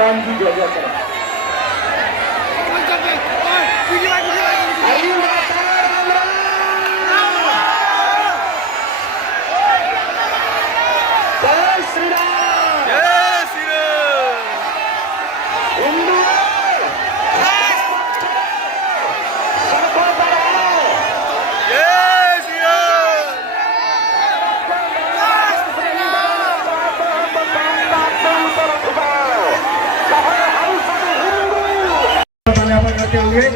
सम्मान की जय करें। करते हुए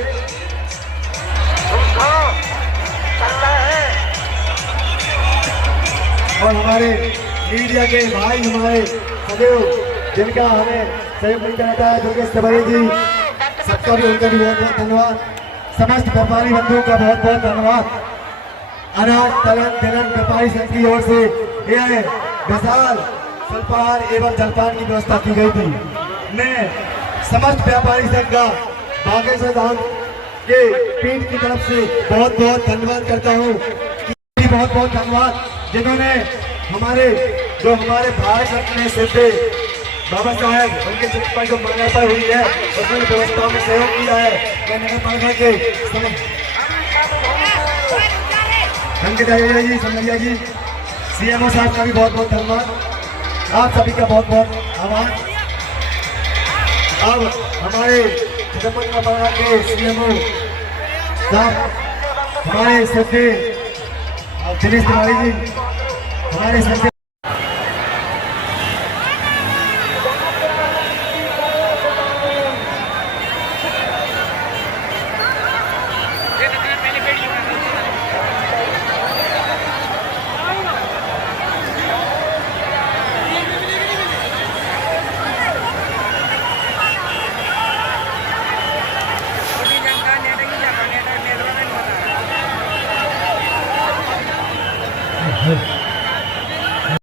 और हमारे मीडिया के भाई हमारे सदैव जिनका हमें सहयोग मिलता रहता है, दुर्गेश तिवारी जी, सबका भी उनका भी बहुत बहुत धन्यवाद। समस्त व्यापारी बंधुओं का बहुत बहुत धन्यवाद। अनाज तलन तिलन व्यापारी संघ की ओर से यह विशाल अल्पाहार एवं जलपान की व्यवस्था की गई थी। मैं समस्त व्यापारी संघ का बागेश्वर धाम के पीठ की तरफ से बहुत बहुत धन्यवाद करता हूँ। बहुत बहुत धन्यवाद जिन्होंने हमारे भारत रत्न में सिद्धे बाबा साहेब उनके चित्र पर जो मान्यता हुई है उसमें व्यवस्था में सहयोग किया है। मैं नगर पालिका के जी समैया जी CMO साहब का भी बहुत बहुत धन्यवाद। आप सभी का बहुत बहुत आभार। अब हमारे के CMO साहब हमारे दिनेश तिवारी जी हमारे